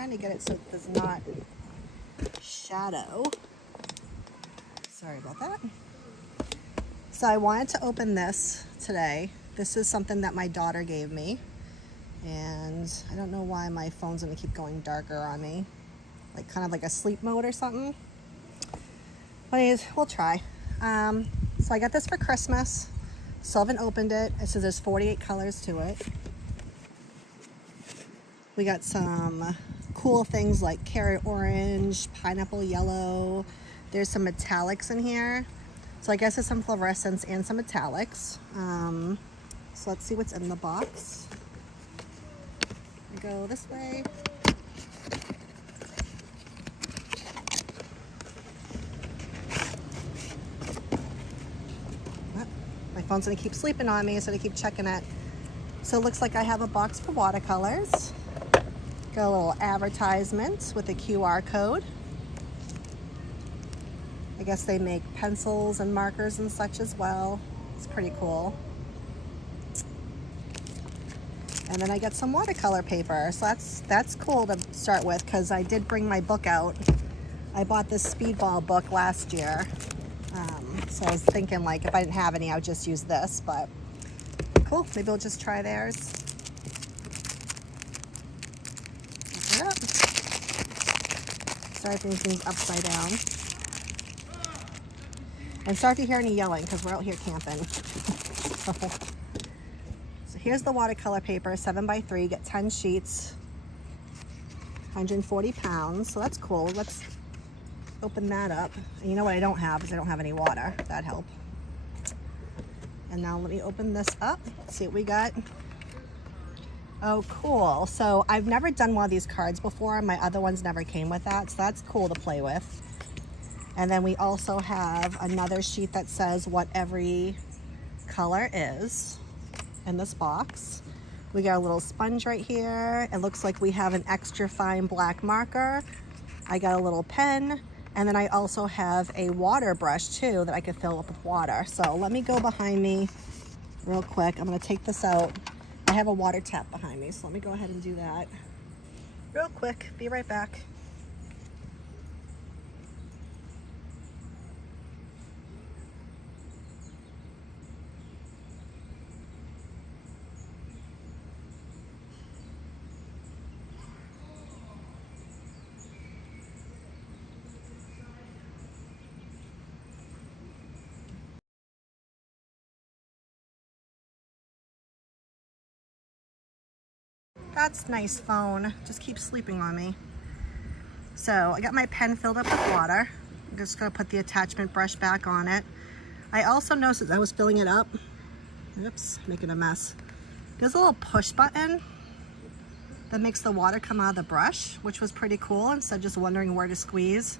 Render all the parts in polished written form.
trying to get it so it does not shadow. Sorry about that. So I wanted to open this today. This is something that my daughter gave me. And I don't know why my phone's gonna keep going darker on me. Like kind of like a sleep mode or something. But anyways, we'll try. So I got this for Christmas. Still haven't opened it. It says there's 48 colors to it. We got some cool things like carrot orange, pineapple yellow. There's some metallics in here. So I guess there's some fluorescents and some metallics. So let's see what's in the box. We go this way. My phone's gonna keep sleeping on me, so I keep checking it. So it looks like I have a box for watercolors. Got a little advertisement with a QR code. I guess they make pencils and markers and such as well. It's pretty cool. And then I get some watercolor paper. So that's cool to start with because I did bring my book out. I bought this speedball book last year. So I was thinking like if I didn't have any, I would just use this, but cool. Maybe we'll just try theirs. Open it up. Sorry if anything's upside down. And sorry if you hear any yelling because we're out here camping. So here's the watercolor paper, 7x3, get 10 sheets, 140 pounds. So that's cool. Let's open that up. And you know what I don't have is I don't have any water. That'd help. And now let me open this up. Let's see what we got. Oh, cool. So I've never done one of these cards before. My other ones never came with that. So that's cool to play with. And then we also have another sheet that says what every color is in this box. We got a little sponge right here. It looks like we have an extra fine black marker. I got a little pen. And then I also have a water brush too that I could fill up with water. So let me go behind me real quick. I'm gonna take this out. I have a water tap behind me, so let me go ahead and do that real quick. Be right back. That's nice phone. Just keeps sleeping on me. So I got my pen filled up with water. I'm just gonna put the attachment brush back on it. I also noticed as I was filling it up, oops, making a mess. There's a little push button that makes the water come out of the brush, which was pretty cool instead of just wondering where to squeeze.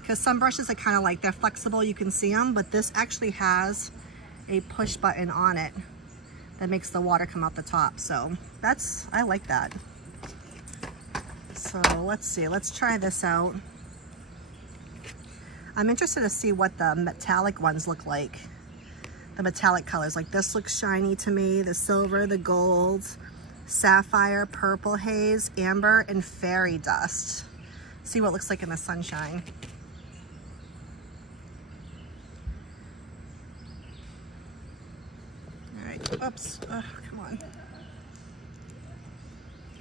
Because some brushes are kind of like, they're flexible, you can see them, but this actually has a push button on it that makes the water come out the top. So I like that. So let's see, let's try this out. I'm interested to see what the metallic ones look like. The metallic colors, like this looks shiny to me, the silver, the gold, sapphire, purple haze, amber, and fairy dust. See what it looks like in the sunshine. Oops, come on.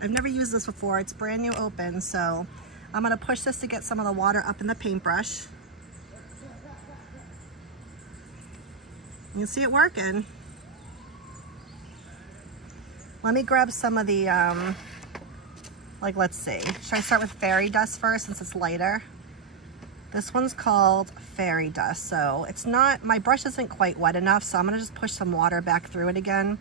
I've never used this before. It's brand new open, so I'm gonna push this to get some of the water up in the paintbrush. You can see it working. Let me grab some of the, like let's see. Should I start with fairy dust first since it's lighter? This one's called fairy dust, so it's not, my brush isn't quite wet enough, so I'm gonna just push some water back through it again.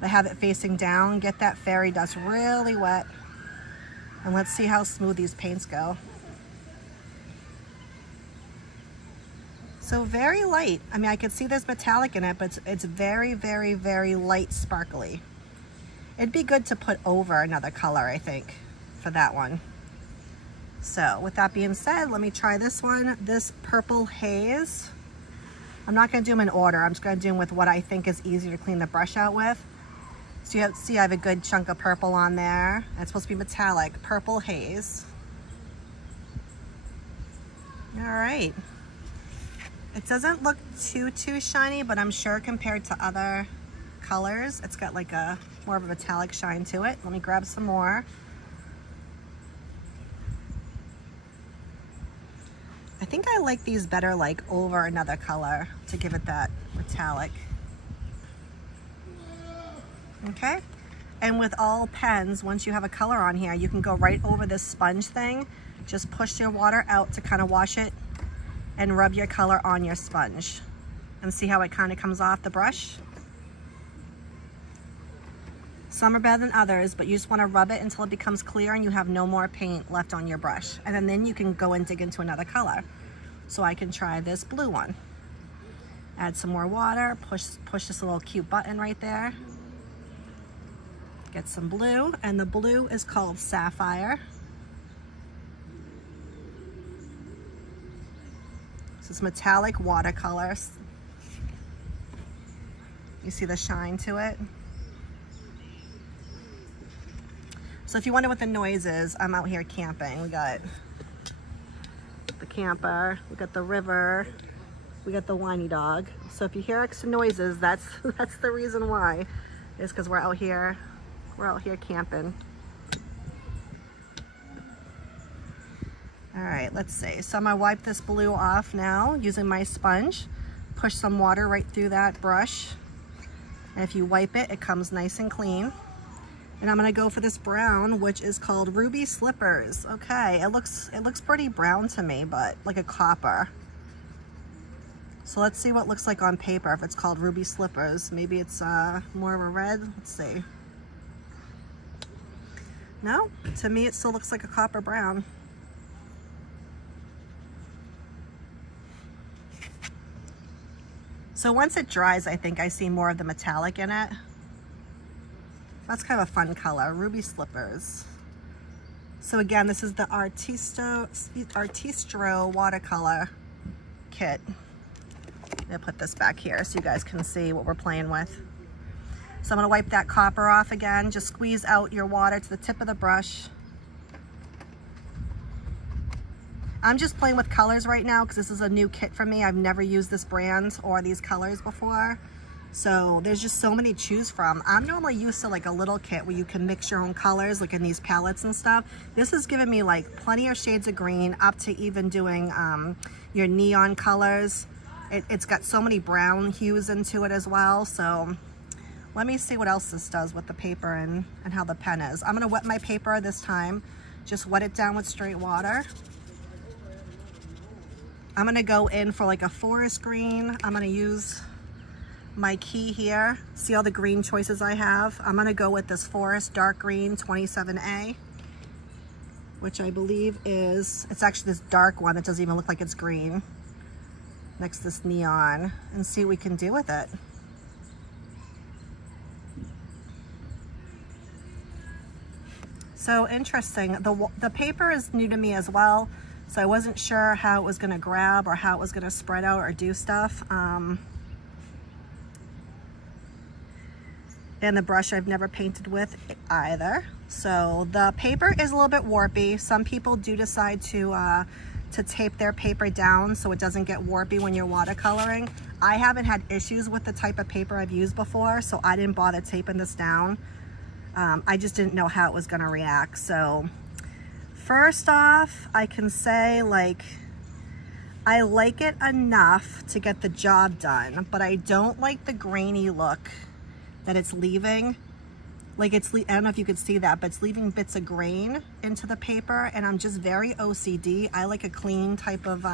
I have it facing down, get that fairy dust really wet, and let's see how smooth these paints go. So very light. I mean, I can see there's metallic in it, but it's very, very, very light sparkly. It'd be good to put over another color, I think, for that one. So with that being said, let me try this one, this purple haze. I'm not gonna do them in order. I'm just gonna do them with what I think is easier to clean the brush out with. So you see I have a good chunk of purple on there. And it's supposed to be metallic, purple haze. All right. It doesn't look too shiny, but I'm sure compared to other colors, it's got like a more of a metallic shine to it. Let me grab some more. I think I like these better like over another color to give it that metallic. Okay, and with all pens, once you have a color on here, you can go right over this sponge thing, just push your water out to kind of wash it and rub your color on your sponge and see how it kind of comes off the brush. Some are better than others, but you just want to rub it until it becomes clear and you have no more paint left on your brush. And then you can go and dig into another color. So I can try this blue one. Add some more water, push this little cute button right there. Get some blue, and the blue is called Sapphire. This is metallic watercolor. You see the shine to it? So if you wonder what the noise is, I'm out here camping. We got the camper, we got the river, we got the whiny dog. So if you hear extra noises, that's the reason why. Is because we're out here camping. All right, let's see. So I'm gonna wipe this blue off now using my sponge. Push some water right through that brush. And if you wipe it, it comes nice and clean. And I'm gonna go for this brown, which is called Ruby Slippers. Okay, it looks pretty brown to me, but like a copper. So let's see what it looks like on paper if it's called Ruby Slippers. Maybe it's more of a red. Let's see. No, to me it still looks like a copper brown. So once it dries, I think I see more of the metallic in it. That's kind of a fun color, Ruby Slippers. So again, this is the Artistro watercolor kit. I'm gonna put this back here so you guys can see what we're playing with. So I'm gonna wipe that copper off again. Just squeeze out your water to the tip of the brush. I'm just playing with colors right now because this is a new kit for me. I've never used this brand or these colors before. So there's just so many to choose from. I'm normally used to like a little kit where you can mix your own colors, like in these palettes and stuff. This has given me like plenty of shades of green, up to even doing your neon colors. It's got so many brown hues into it as well. So let me see what else this does with the paper and how the pen is. I'm gonna wet my paper this time. Just wet it down with straight water. I'm gonna go in for like a forest green. I'm gonna use my key here. See all the green choices I have? I'm gonna go with this forest dark green 27A, which I believe is, it's actually this dark one that doesn't even look like it's green, next to this neon, and see what we can do with it. So interesting. The paper is new to me as well, so I wasn't sure how it was gonna grab or how it was gonna spread out or do stuff. And the brush I've never painted with either. So the paper is a little bit warpy. Some people do decide to tape their paper down so it doesn't get warpy when you're watercoloring. I haven't had issues with the type of paper I've used before, so I didn't bother taping this down. I just didn't know how it was gonna react. So first off, I can say like, I like it enough to get the job done, but I don't like the grainy look that it's leaving. Like I don't know if you could see that, but it's leaving bits of grain into the paper, and I'm just very OCD. I like a clean type of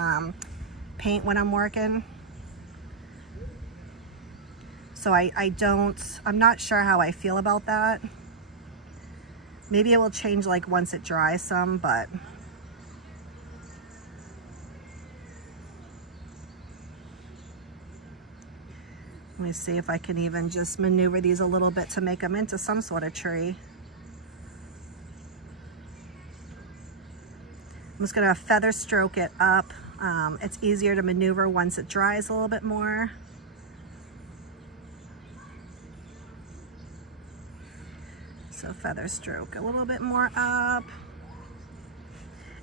paint when I'm working. So I'm not sure how I feel about that. Maybe it will change like once it dries some, but let me see if I can even just maneuver these a little bit to make them into some sort of tree. I'm just gonna feather stroke it up. It's easier to maneuver once it dries a little bit more. So feather stroke a little bit more up.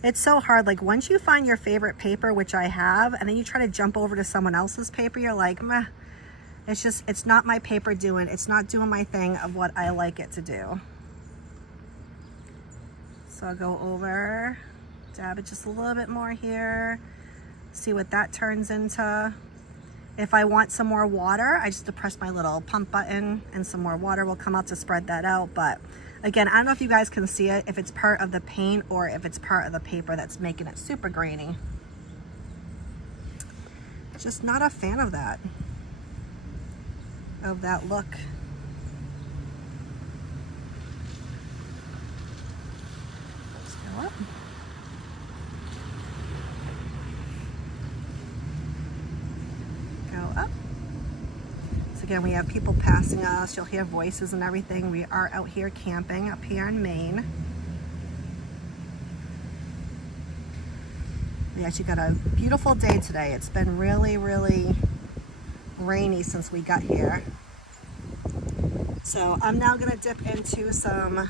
It's so hard, like once you find your favorite paper, which I have, and then you try to jump over to someone else's paper, you're like, meh, it's not my paper it's not doing my thing of what I like it to do. So I'll go over, dab it just a little bit more here, see what that turns into. If I want some more water, I just depress my little pump button and some more water will come out to spread that out. But again, I don't know if you guys can see it, if it's part of the paint or if it's part of the paper that's making it super grainy. Just not a fan of that look. Let's go up. Go up. So again, we have people passing us. You'll hear voices and everything. We are out here camping up here in Maine. We actually got a beautiful day today. It's been really, really rainy since we got here. So I'm now gonna dip into some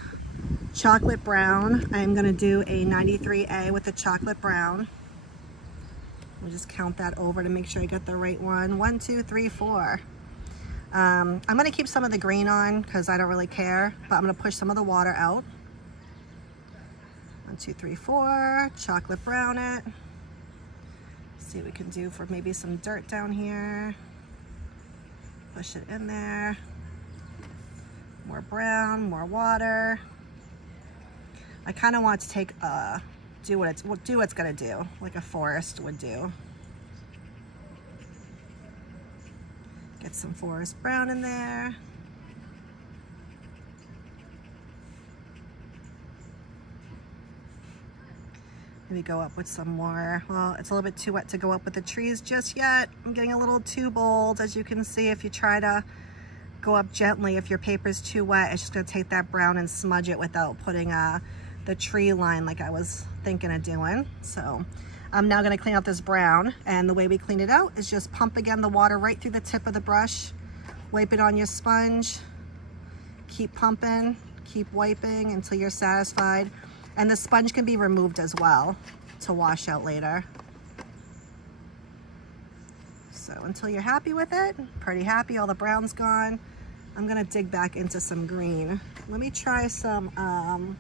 chocolate brown. I'm gonna do a 93A with the chocolate brown. We'll just count that over to make sure I got the right one. 1, 2, 3, 4. I'm gonna keep some of the green on because I don't really care, but I'm gonna push some of the water out. 1, 2, 3, 4, chocolate brown it. See what we can do for maybe some dirt down here. Push it in there. More brown, more water. I kind of want to take do what it's gonna do, like a forest would do. Get some forest brown in there. Maybe go up with some more. Well, it's a little bit too wet to go up with the trees just yet. I'm getting a little too bold, as you can see. If you try to go up gently, if your paper's too wet, it's just gonna take that brown and smudge it without putting the tree line like I was thinking of doing. So I'm now gonna clean out this brown, and the way we clean it out is just pump again the water right through the tip of the brush, wipe it on your sponge, keep pumping, keep wiping until you're satisfied. And the sponge can be removed as well to wash out later. So until you're happy with it, pretty happy, all the brown's gone, I'm gonna dig back into some green. Let me try some,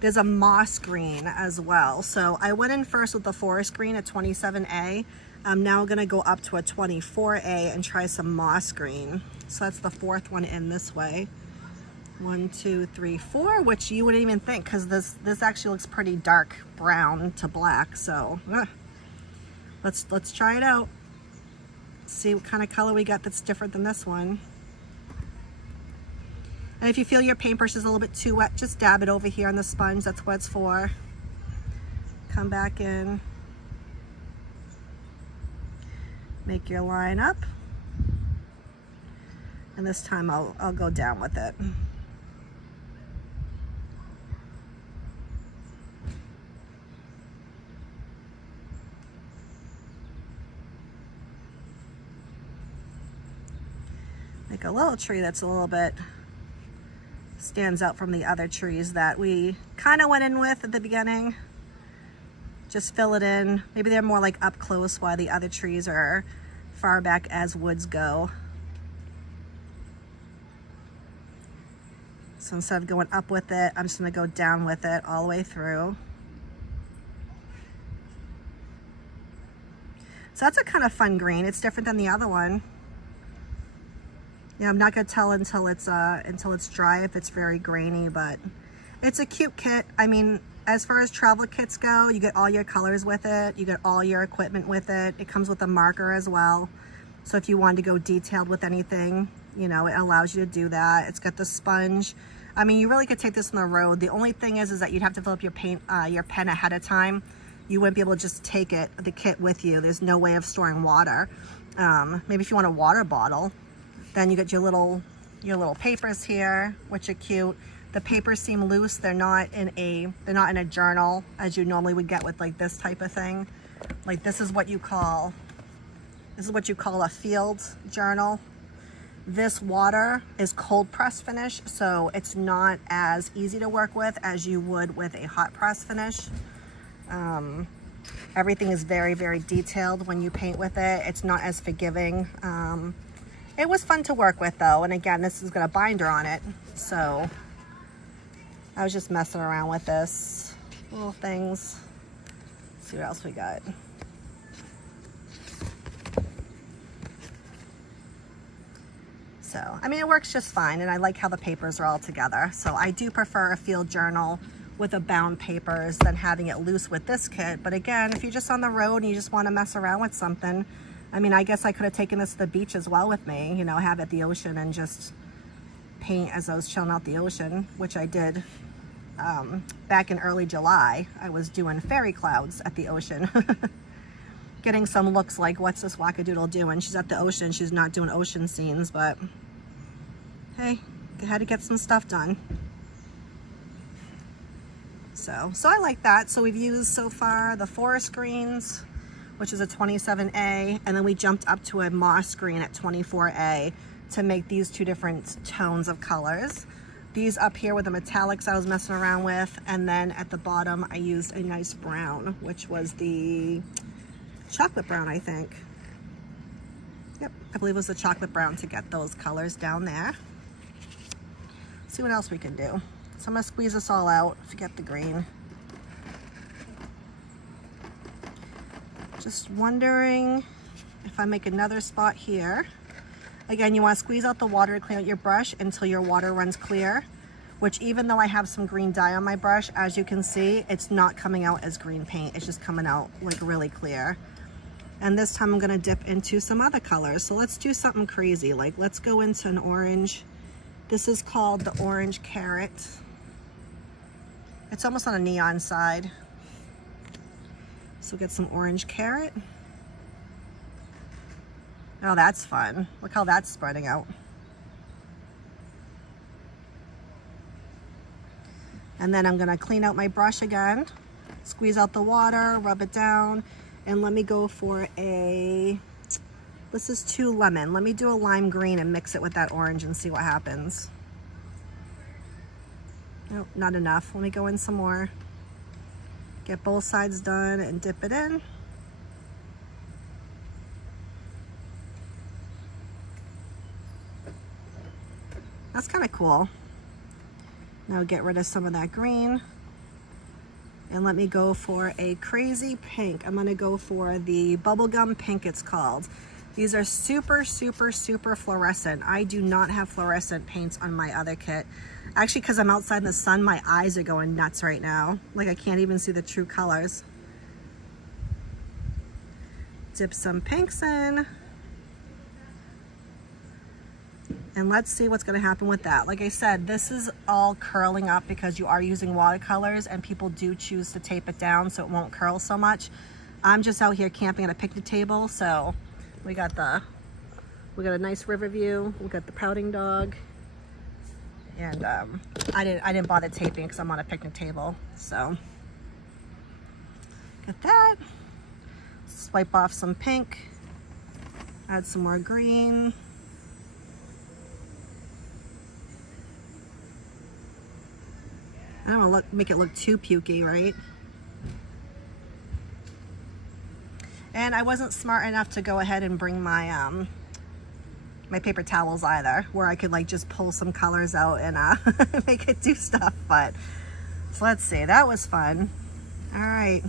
there's a moss green as well. So I went in first with the forest green at 27A. I'm now gonna go up to a 24A and try some moss green. So that's the fourth one in this way. 1, 2, 3, 4, which you wouldn't even think, because this actually looks pretty dark brown to black. So let's try it out. See what kind of color we got that's different than this one. And if you feel your paintbrush is a little bit too wet, just dab it over here on the sponge. That's what it's for. Come back in. Make your line up. And this time I'll go down with it. Make a little tree that's a little bit stands out from the other trees that we kind of went in with at the beginning. Just fill it in. Maybe they're more like up close while the other trees are far back as woods go. So instead of going up with it, I'm just gonna go down with it all the way through. So that's a kind of fun green. It's different than the other one. Yeah, I'm not gonna tell until it's dry if it's very grainy, but it's a cute kit. I mean, as far as travel kits go, you get all your colors with it. You get all your equipment with it. It comes with a marker as well. So if you wanted to go detailed with anything, you know, it allows you to do that. It's got the sponge. I mean, you really could take this on the road. The only thing is that you'd have to fill up your pen ahead of time. You wouldn't be able to just take the kit with you. There's no way of storing water. Maybe if you want a water bottle, then you get your little papers here, which are cute. The papers seem loose. They're not in a journal as you normally would get with like this type of thing. Like this is what you call a field journal. This water is cold press finish, so it's not as easy to work with as you would with a hot press finish. Everything is very, very detailed when you paint with it. It's not as forgiving. It was fun to work with though, and again, this has got a binder on it, so I was just messing around with this, little things. Let's see what else we got. So, I mean, it works just fine, and I like how the papers are all together. So I do prefer a field journal with a bound papers than having it loose with this kit. But again, if you're just on the road and you just want to mess around with something, I mean, I guess I could have taken this to the beach as well with me, you know, have it at the ocean and just paint as I was chilling out the ocean, which I did back in early July. I was doing fairy clouds at the ocean. Getting some looks like, what's this wackadoodle doing? She's at the ocean, she's not doing ocean scenes, but hey, I had to get some stuff done. So I like that. So we've used so far the forest greens, which is a 27A, and then we jumped up to a moss green at 24A to make these two different tones of colors. These up here were the metallics I was messing around with, and then at the bottom I used a nice brown, which was the chocolate brown, I think. Yep, I believe it was the chocolate brown to get those colors down there. See what else we can do. So I'm gonna squeeze this all out, forget the green. Just wondering if I make another spot here. Again, you wanna squeeze out the water to clean out your brush until your water runs clear, which even though I have some green dye on my brush, as you can see, it's not coming out as green paint. It's just coming out like really clear. And this time I'm gonna dip into some other colors. So let's do something crazy. Like let's go into an orange. This is called the orange carrot. It's almost on a neon side. So we'll get some orange carrot. Oh, that's fun. Look how that's spreading out. And then I'm gonna clean out my brush again, squeeze out the water, rub it down, and let me go for a, this is 2 lemon. Let me do a lime green and mix it with that orange and see what happens. Nope, not enough. Let me go in some more. Get both sides done and dip it in. That's kind of cool. Now get rid of some of that green. And let me go for a crazy pink. I'm gonna go for the bubblegum pink, it's called. These are super, super, super fluorescent. I do not have fluorescent paints on my other kit. Actually, because I'm outside in the sun, my eyes are going nuts right now. Like I can't even see the true colors. Dip some pinks in. And let's see what's gonna happen with that. Like I said, this is all curling up because you are using watercolors and people do choose to tape it down so it won't curl so much. I'm just out here camping at a picnic table, so we got a nice river view, we got the pouting dog, and I didn't bother taping because I'm on a picnic table, so got that. Swipe off some pink, add some more green. I don't want to make it look too pukey, right? And I wasn't smart enough to go ahead and bring my my paper towels either, where I could like just pull some colors out and make it do stuff. But so let's see, that was fun. All right.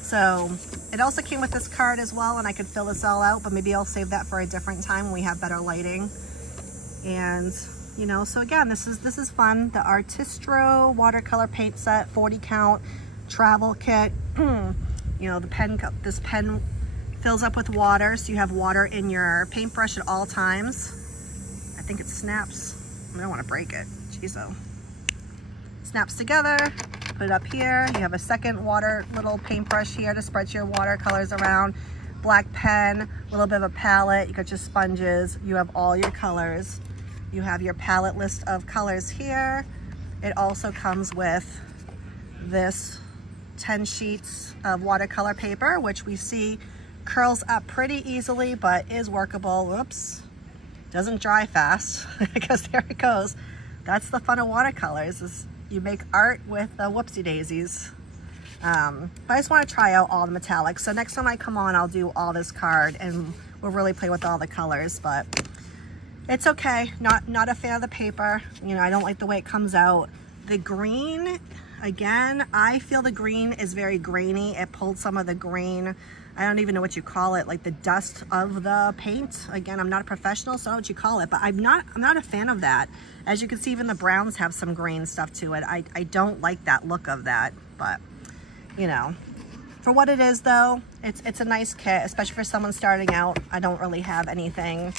So it also came with this card as well, and I could fill this all out, but maybe I'll save that for a different time when we have better lighting. And you know, so again, this is fun. The Artistro watercolor paint set, 40 count travel kit. You know, the pen, this pen fills up with water, so you have water in your paintbrush at all times. I think it snaps. I don't want to break it. Jeez, oh. Snaps together. Put it up here. You have a second water little paintbrush here to spread your watercolors around. Black pen, a little bit of a palette. You got your sponges. You have all your colors. You have your palette list of colors here. It also comes with this 10 sheets of watercolor paper, which we see curls up pretty easily, but is workable. Whoops. Doesn't dry fast because there it goes. That's the fun of watercolors, is you make art with the whoopsie daisies. But I just want to try out all the metallics. So next time I come on, I'll do all this card and we'll really play with all the colors, but it's okay. Not a fan of the paper. You know, I don't like the way it comes out. The green, again, I feel the green is very grainy. It pulled some of the green, I don't even know what you call it, like the dust of the paint. Again, I'm not a professional, so I don't know what you call it, but I'm not a fan of that. As you can see, even the browns have some green stuff to it. I don't like that look of that, but you know, for what it is though, it's a nice kit, especially for someone starting out. I don't really have anything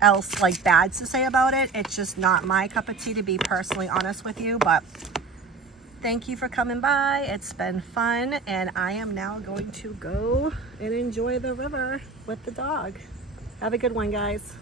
else like bad to say about it. It's just not my cup of tea, to be personally honest with you, but thank you for coming by. It's been fun, and I am now going to go and enjoy the river with the dog. Have a good one, guys.